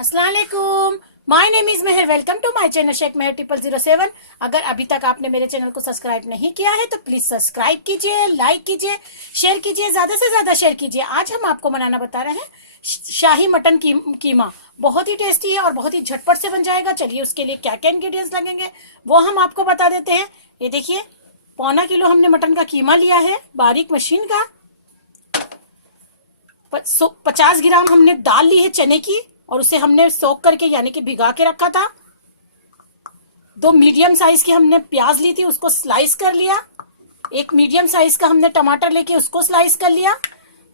अस्सलाम वालेकुम। My name is Mehar. Welcome to my channel Shaikh Mehar 007। अगर अभी तक आपने मेरे चैनल को सब्सक्राइब नहीं किया है तो प्लीज सब्सक्राइब कीजिए, लाइक कीजिए, शेयर कीजिए, ज्यादा से ज्यादा शेयर कीजिए। आज हम आपको बनाना बता रहे हैं शाही मटन कीमा। बहुत ही टेस्टी है और बहुत ही झटपट से बन जाएगा। चलिए उसके लिए क्या क्या इंग्रेडिएंट्स लगेंगे वो हम आपको बता देते हैं। ये देखिए, 1.25 किलो हमने मटन का कीमा लिया है, बारीक मशीन का। 50 ग्राम हमने दाल ली है चने की और उसे हमने सोख करके यानी कि भिगा के रखा था। 2 मीडियम साइज की हमने प्याज ली थी, उसको स्लाइस कर लिया। 1 मीडियम साइज का हमने टमाटर लेके उसको स्लाइस कर लिया।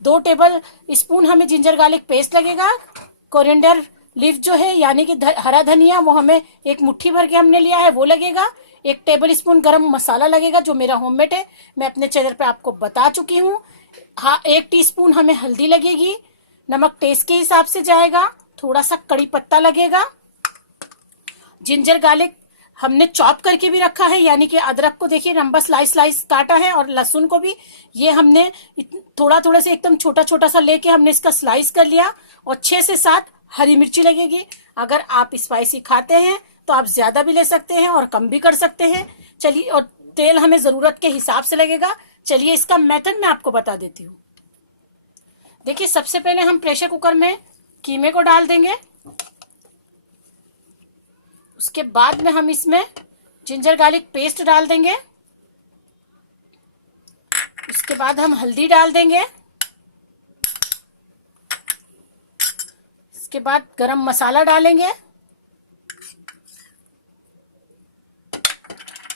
2 टेबल स्पून हमें जिंजर गार्लिक पेस्ट लगेगा। कोरिएंडर लीफ जो है यानी कि हरा धनिया, वो हमें 1 मुट्ठी भर के हमने लिया है, वो लगेगा। 1 टेबल स्पून गरम मसाला लगेगा जो मेरा होममेड है, मैं अपने चैनल पे आपको बता चुकी हूँ। हाँ, 1 टीस्पून हमें हल्दी लगेगी। नमक टेस्ट के हिसाब से जाएगा। थोड़ा सा कड़ी पत्ता लगेगा। जिंजर गार्लिक हमने चॉप करके भी रखा है, यानी कि अदरक को देखिए लंबा स्लाइस स्लाइस काटा है, और लहसुन को भी ये हमने थोड़ा थोड़ा से एकदम छोटा छोटा सा लेके हमने इसका स्लाइस कर लिया। और 6 से 7 हरी मिर्ची लगेगी। अगर आप स्पाइसी खाते हैं तो आप ज्यादा भी ले सकते हैं और कम भी कर सकते हैं। चलिए, और तेल हमें जरूरत के हिसाब से लगेगा। चलिए इसका मेथड मैं आपको बता देती हूँ। देखिए, सबसे पहले हम प्रेशर कुकर में कीमे को डाल देंगे। उसके बाद में हम इसमें जिंजर गार्लिक पेस्ट डाल देंगे। उसके बाद हम हल्दी डाल देंगे। इसके बाद गरम मसाला डालेंगे।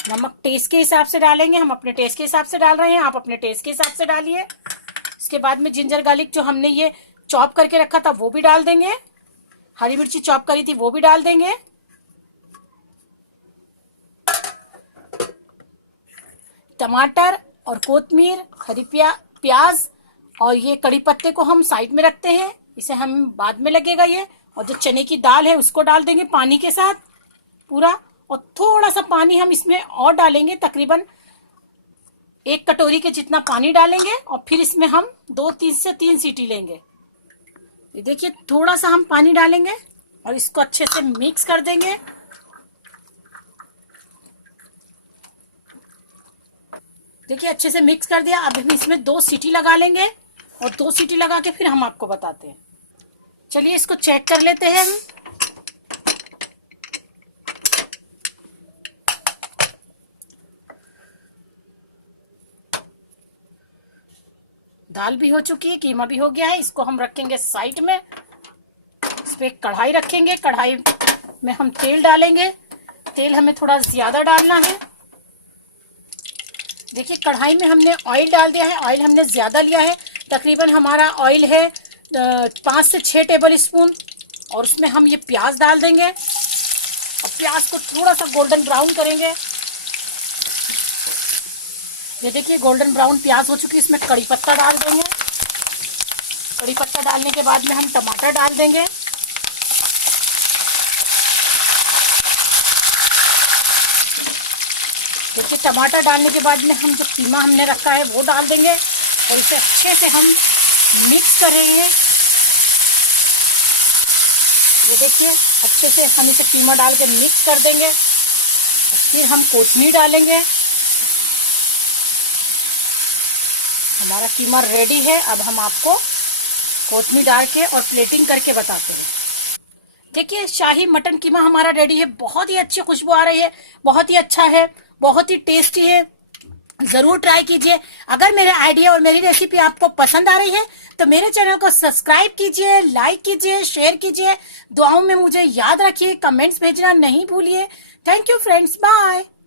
नमक टेस्ट के हिसाब से डालेंगे, हम अपने टेस्ट के हिसाब से डाल रहे हैं, आप अपने टेस्ट के हिसाब से डालिए। इसके बाद में जिंजर गार्लिक जो हमने ये चॉप करके रखा था वो भी डाल देंगे। हरी मिर्ची चॉप करी थी वो भी डाल देंगे। टमाटर और कोतमीर, हरी प्याज और ये कड़ी पत्ते को हम साइड में रखते हैं, इसे हम बाद में लगेगा ये। और जो चने की दाल है उसको डाल देंगे पानी के साथ पूरा। और थोड़ा सा पानी हम इसमें और डालेंगे, तकरीबन 1 कटोरी के जितना पानी डालेंगे। और फिर इसमें हम 2 से 3 सीटी लेंगे। ये देखिए, थोड़ा सा हम पानी डालेंगे और इसको अच्छे से मिक्स कर देंगे। देखिए, अच्छे से मिक्स कर दिया। अब हम इसमें 2 सीटी लगा लेंगे और 2 सीटी लगा के फिर हम आपको बताते हैं। चलिए इसको चेक कर लेते हैं हम। दाल भी हो चुकी है, कीमा भी हो गया है। इसको हम रखेंगे साइड में। इस पे कढ़ाई रखेंगे। कढ़ाई में हम तेल डालेंगे। तेल हमें थोड़ा ज्यादा डालना है। देखिए, कढ़ाई में हमने ऑयल डाल दिया है। ऑयल हमने ज्यादा लिया है, तकरीबन हमारा ऑयल है 5 से 6 टेबल स्पून। और उसमें हम ये प्याज डाल देंगे और प्याज को थोड़ा सा गोल्डन ब्राउन करेंगे। ये देखिए, गोल्डन ब्राउन प्याज हो चुकी है। इसमें कड़ी पत्ता डाल देंगे। कड़ी पत्ता डालने के बाद में हम टमाटर डाल देंगे। देखिए, टमाटर डालने के बाद में हम जो कीमा हमने रखा है वो डाल देंगे और इसे अच्छे से हम मिक्स करेंगे। ये देखिए, अच्छे से हम इसे कीमा डाल के मिक्स कर देंगे। फिर हम कोथमीर डालेंगे। हमारा कीमा रेडी है। अब हम आपको कोथमीर डाल के और प्लेटिंग करके बताते हैं। देखिए, शाही मटन कीमा हमारा रेडी है। बहुत ही अच्छी खुशबू आ रही है, बहुत ही अच्छा है, बहुत ही टेस्टी है। जरूर ट्राई कीजिए। अगर मेरे आइडिया और मेरी रेसिपी आपको पसंद आ रही है तो मेरे चैनल को सब्सक्राइब कीजिए, लाइक कीजिए, शेयर कीजिए। दुआओं में मुझे याद रखिए, कमेंट्स भेजना नहीं भूलिए। Thank you friends, bye.